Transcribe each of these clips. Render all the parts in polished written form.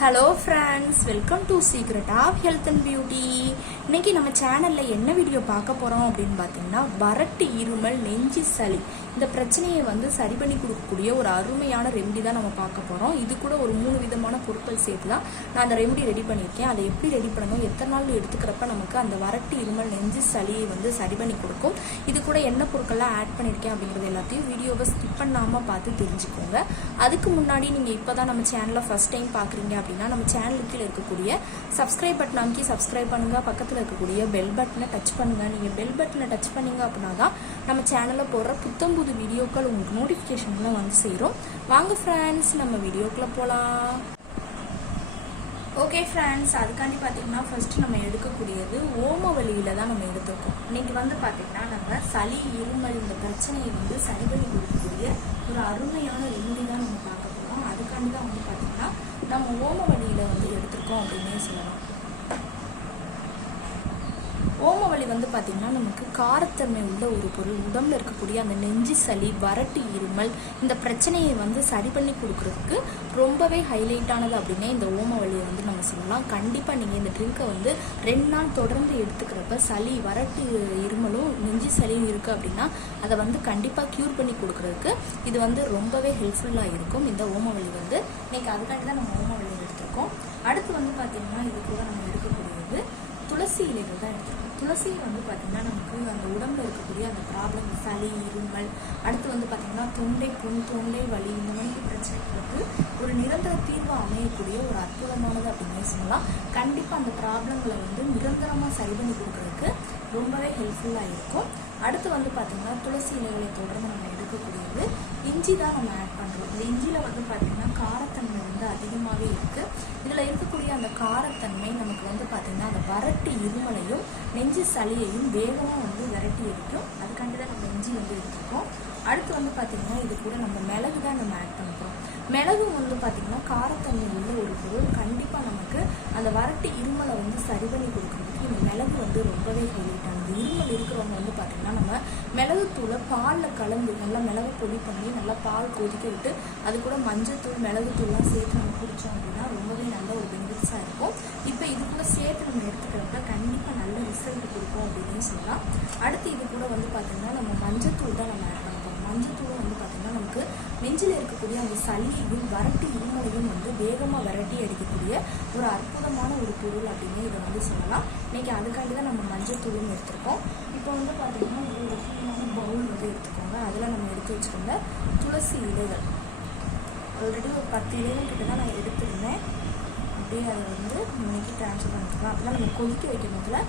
Hello friends, welcome to secret of health and beauty. இன்னைக்கு நம்ம சேனலில் என்ன வீடியோ பார்க்க போகிறோம் அப்படின்னு பார்த்தீங்கன்னா, வறட்டு இருமல், நெஞ்சு சளி இந்த பிரச்சனையை சரி பண்ணி கொடுக்கக்கூடிய ஒரு அருமையான ரெமெடி தான் நம்ம பார்க்க போகிறோம். இது கூட ஒரு 3 விதமான பொருட்கள் சேர்த்து தான் நான் அந்த ரெமெடி ரெடி பண்ணியிருக்கேன். அதை எப்படி ரெடி பண்ணணும், எத்தனை நாள் எடுத்துக்கிறப்ப நமக்கு அந்த வறட்டு இருமல், நெஞ்சு சளியை சரி பண்ணி கொடுக்கும், இது கூட என்ன பொருட்கள்லாம் ஆட் பண்ணியிருக்கேன் அப்படிங்கிறது எல்லாத்தையும் வீடியோவை ஸ்கிப் பண்ணாமல் பார்த்து தெரிஞ்சுக்கோங்க. அதுக்கு முன்னாடி நீங்கள் இப்போ தான் நம்ம சேனலை ஃபஸ்ட் டைம் பார்க்குறீங்க அப்படின்னா நம்ம சேனலுக்கு கீழே இருக்கக்கூடிய சப்ஸ்கிரைப் பட்டன் அமைக்கி சப்ஸ்கிரைப் பண்ணுங்க. பக்கத்தில் இருக்கக்கூடிய பெல் பட்டனை டச் பண்ணுங்க. நீங்கள் பெல் பட்டனை டச் பண்ணீங்க அப்படின்னா தான் நம்ம சேனலில் போடுற புத்தம்புது வீடியோக்கள் உங்களுக்கு நோட்டிஃபிகேஷன்ல சேரும். வாங்க ஃப்ரெண்ட்ஸ், நம்ம வீடியோக்குள்ள போகலாம். ஓகே ஃப்ரெண்ட்ஸ், அதுக்காண்டி பார்த்தீங்கன்னா ஃபர்ஸ்ட் நம்ம எடுக்கக்கூடியது ஓமவல்லியில தான் நம்ம எடுத்துருக்கோம். இன்னைக்கு பார்த்தீங்கன்னா நம்ம சளி, இருமல் இந்த பிரச்சனையை சரி பண்ணி கொடுக்கக்கூடிய ஒரு அருமையான ரெமெடி தான் நம்ம பார்க்க போகிறோம். அதுக்காண்டி தான் பார்த்தீங்கன்னா நம்ம ஓமவல்லியில எடுத்திருக்கோம் அப்படின்னே சொல்லலாம். ஓமவல்லி பார்த்தீங்கன்னா நமக்கு காரத்தன்மை உள்ள ஒரு பொருள். உடம்புல இருக்கக்கூடிய அந்த நெஞ்சு சளி, வறட்டு இருமல் இந்த பிரச்சனையை சரி பண்ணி கொடுக்கறதுக்கு ரொம்பவே ஹைலைட்டானது அப்படின்னே இந்த ஓமவல்லியை நம்ம சொல்லலாம். கண்டிப்பாக நீங்கள் இந்த ட்ரிங்கை 2 நாள் தொடர்ந்து எடுத்துக்கிறப்ப சளி, வறட்டு இருமலும் நெஞ்சு சளியும் இருக்குது அப்படின்னா அதை கண்டிப்பாக க்யூர் பண்ணி கொடுக்கறதுக்கு இது ரொம்பவே ஹெல்ப்ஃபுல்லாக இருக்கும். இந்த ஓமவல்லி இன்னைக்கு அதுக்காண்டி தான் நம்ம ஓமவல்லி எடுத்திருக்கோம். அடுத்து பார்த்தீங்கன்னா இது கூட நம்ம எடுக்கக்கூடியது துளசி இலைகள் தான் எடுத்துருக்கோம். துளசி பார்த்தீங்கன்னா நமக்கு அந்த உடம்புல இருக்கக்கூடிய அந்த ப்ராப்ளம், சளி, இருமல், அடுத்து பார்த்தீங்கன்னா தொண்டை புண், தொண்டை வலி இந்த மாதிரி பிரச்சனைகளுக்கு ஒரு நிரந்தர தீர்வு அமையக்கூடிய ஒரு அற்புதமானது அப்படின்னு சொல்லலாம். கண்டிப்பாக அந்த ப்ராப்ளங்களை நிரந்தரமாக சரி பண்ணி கொடுக்கறதுக்கு ரொம்பவே ஹெல்ப்ஃபுல்லாக இருக்கும். அடுத்து பார்த்தீங்கன்னா துளசி இலைகளை தொடர்ந்து நம்ம எடுக்கக்கூடியது இஞ்சி தான் நம்ம ஆட் பண்ணுறோம். இந்த இஞ்சியில் பார்த்தீங்கன்னா காரத்தன்மை அதிகமாகவே இருக்குது. இதில் இருக்கக்கூடிய அந்த காரத்தன்மை நமக்கு பார்த்தீங்கன்னா அந்த வறட்டு இருமலையும் நெஞ்சு சளியையும் வேகமாக விரட்டி எடுக்கும். அதுக்காண்டி தான் நம்ம இஞ்சி எடுத்துருக்கோம். அடுத்து பார்த்தீங்கன்னா இது கூட நம்ம மிளகு தான் நம்ம ஆட் பண்ணுறோம். மிளகு பார்த்தீங்கன்னா காரத்தன்மை உள்ள ஒரு பொருள். கண்டிப்பாக நமக்கு அந்த வறட்டு இருமலை சரி பண்ணி கொடுக்குறதுக்கு இந்த மிளகு ரொம்பவே ஹைலைட்டானது. இருமல் இருக்கிறவங்க பார்த்தீங்கன்னா நம்ம மிளகு தூளை பாலில் கலந்து நல்லா மிளகு பொடி பண்ணி நல்லா பால் கொதிக்க விட்டு அது கூட மஞ்சத்தூள், மிளகுத்தூள்லாம் சேர்த்து நம்ம குடித்தோம் அப்படின்னா ரொம்பவே நல்ல ஒரு பெனிஃபிட்ஸாக இருக்கும். இப்போ இது கூட சேர்த்து நம்ம எடுத்துக்கிறப்ப கண்டிப்பாக நல்ல ரிசல்ட் கொடுக்கும் அப்படின்னு சொல்லலாம். அடுத்து இது கூட பார்த்தீங்கன்னா நம்ம மஞ்சத்தூள் தான் நம்ம ஆட் பண்ணுறோம். மஞ்சத்தூளும் பார்த்தீங்கன்னா நமக்கு நெஞ்சில் இருக்கக்கூடிய அந்த சளியையும் வறட்டு இருமலையும் வேகமாக விரட்டி அடிக்கக்கூடிய ஒரு அற்புதமான ஒரு பொருள் அப்படின்னு இதை சொல்லலாம். இன்னைக்கு அதுக்காண்டி தான் நம்ம மஞ்சத்தூளும் எடுத்திருக்கோம். இப்போ பார்த்தீங்கன்னா ஒரு ஃபுல்லான பவுல் எடுத்துக்கோங்க. அதில் நம்ம எடுத்து வச்சுக்கோங்க துளசி இலைகள். ஆல்ரெடி ஒரு 10 இலைகள் கிட்ட தான் நான் எடுத்துருந்தேன். அப்படியே அதை இன்னைக்கு ட்ரான்ஸ்ஃபர் பண்ணிக்கலாம். அப்போதான் நம்ம கொதிக்க வைக்கும் போதுல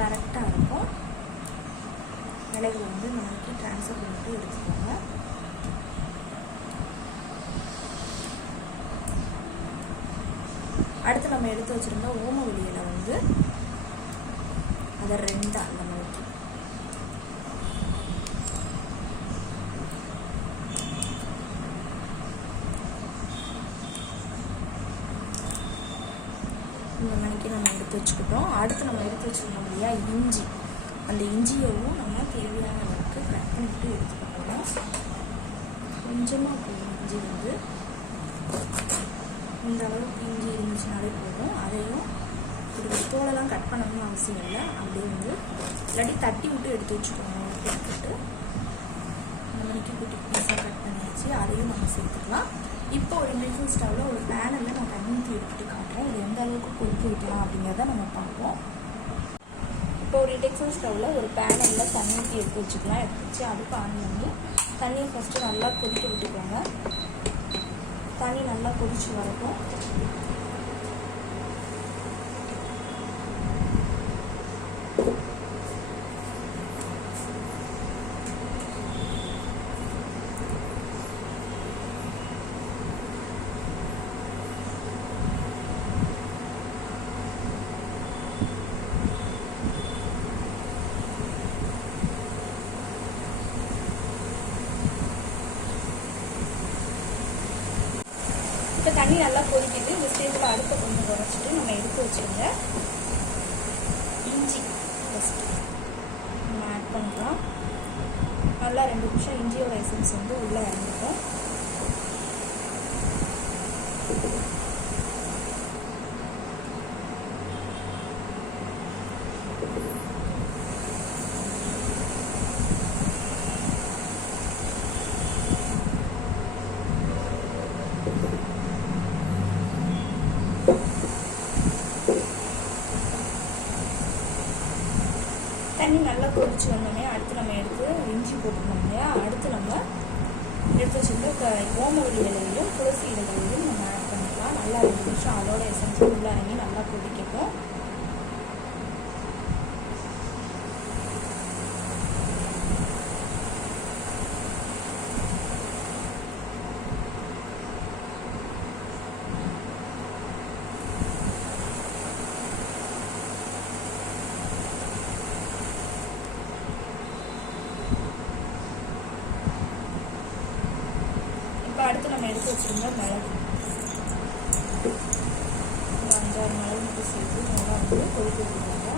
கரெக்டாக இருக்கும். இலைகளை நாளைக்கு ட்ரான்ஸ்ஃபர் பண்ணிட்டு எடுத்துக்கோங்க. அடுத்து நம்ம எடுத்து வச்சுருந்த ஓமவல்லியில அதை 2 நம்ம ஊற்றி இந்த மணிக்கு நம்ம எடுத்து வச்சுக்கிட்டோம். அடுத்து நம்ம எடுத்து வச்சுருந்தோம் இல்லையா இஞ்சி, அந்த இஞ்சியவும் நம்ம தேவையான அளவுக்கு கட் பண்ணிட்டு எடுத்துக்கிட்டோம். கொஞ்சமாக போதும் இஞ்சி இந்த அளவுக்கு இஞ்சி இருந்துச்சுனாலே போதும். அதையும் இப்படி தோலெல்லாம் கட் பண்ணணும்னு அவசியம் இல்லை. அப்படியே இல்லாட்டி தட்டி விட்டு எடுத்து வச்சுக்கோங்க. எடுத்துட்டு இந்த மணிக்கு குட்டி பீஸாக கட் பண்ணியாச்சு. அதையும் நம்ம சேர்த்துக்கலாம். இப்போ ஒரு இண்டக்ஷன் ஸ்டவ்வில் ஒரு பேனில் நான் தண்ணி ஊற்றி எடுத்துகிட்டு காட்டுறேன். இது எந்த அளவுக்கு கொதிக்க வைக்கலாம் அப்படிங்கிறத நம்ம பார்ப்போம். இப்போ ஒரு இண்டக்ஷன் ஸ்டவ்வில் ஒரு பேனில் தண்ணி ஊற்றி எடுத்து வச்சுக்கலாம். எடுத்து வச்சு அடுப்பு ஆன் பண்ணி தண்ணியை ஃபஸ்ட்டு நல்லா கொதிக்க விட்டுக்கோங்க. தண்ணி நல்லா கொதிச்சு வரட்டும். இப்போ தண்ணி நல்லா கொதிக்குது. இந்த ஸ்டேஜில் அடுப்பை கொஞ்சம் குறைச்சிட்டு நம்ம எடுத்து வச்சுருங்க இஞ்சி ஃபஸ்ட்டு நம்ம ஆட் பண்ணுறோம். நல்லா 2 நிமிஷம் இஞ்சியோட எசன்ஸ் உள்ளே இறங்கிட்டோம். தண்ணி நல்லா கொதிச்சு வந்தோடனே அடுத்து நம்ம எடுத்து இஞ்சி போட்டுக்கணும் இல்லையா, அடுத்து நம்ம எடுத்து வச்சுட்டு ஓமவல்லி இலையிலையும் துளசி இலைகளையும் நம்ம ஆட் பண்ணிக்கலாம். நல்லா 2 நிமிஷம் அதோட எசன்ஸ் உள்ள இறங்கி நல்லா கொதிக்கட்டும். அடுத்து நம்ம எடுத்து வச்சிருந்த மிளகு, 5-6 மிளகு மட்டும் சேர்த்து நல்லா வந்து கொதிக்க விட்டுருவாங்க.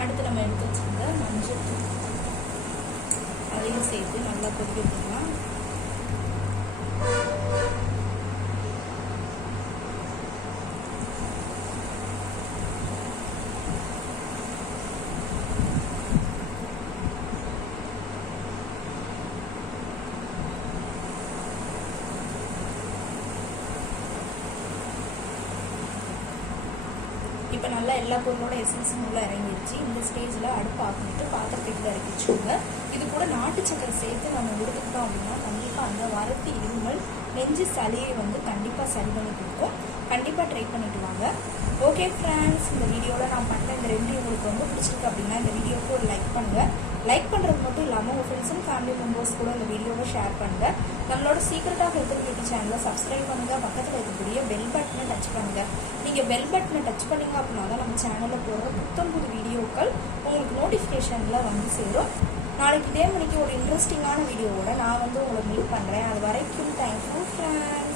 அடுத்து நம்ம எடுத்து வச்சிருந்த மஞ்சள் தூள் அதையும் சேர்த்து நல்லா கொதிக்க விட்டுருலாம். இப்போ நல்லா எல்லா பொருளோட எசன்ஸும் நல்லா இறங்கிடுச்சு. இந்த ஸ்டேஜில் அடுப்பு ஆஃப் பண்ணிட்டு பாத்திரத்துக்குள்ள இறக்கி வச்சுக்கோங்க. இது கூட நாட்டு சக்கரை சேர்த்து நம்ம கொடுத்துக்கிட்டோம் அப்படின்னா கண்டிப்பாக அந்த வறட்டு இருமல் நெஞ்சு சளியை வந்து கண்டிப்பாக சரி பண்ணி கொடுக்கும். கண்டிப்பாக ட்ரை பண்ணிட்டு வாங்க. ஓகே ஃப்ரெண்ட்ஸ், இந்த வீடியோவில் நான் பண்ண இந்த ரெண்டு உங்களுக்கு ரொம்ப பிடிச்சிருக்கு அப்படின்னா இந்த வீடியோவுக்கு ஒரு லைக் பண்ணுங்கள். லைக் பண்ணுறது மட்டும் இல்லாமல் உங்கள் ஃப்ரெண்ட்ஸ் அண்ட் ஃபேமிலி மெம்பர்ஸ் கூட இந்த வீடியோவை ஷேர் பண்ணுங்கள். நம்மளோட சீக்ரெட் ஆஃப் ஹெல்த் பியூட்டி சேனலை சப்ஸ்கிரைப் பண்ணுங்கள். பக்கத்தில் இருக்கக்கூடிய பெல் பட்டனை டச் பண்ணுங்கள். நீங்கள் பெல் பட்டனை டச் பண்ணிங்க அப்படின்னா தான் நம்ம சேனலில் போடுற புது வீடியோக்கள் உங்களுக்கு நோட்டிஃபிகேஷனில் வந்து சேரும். நாளைக்கு இதே மணிக்கு ஒரு இன்ட்ரெஸ்டிங்கான வீடியோவோட நான் வந்து உங்களை மீட் பண்ணுறேன். அது வரைக்கும் தேங்க்யூ ஃப்ரெண்ட்ஸ்.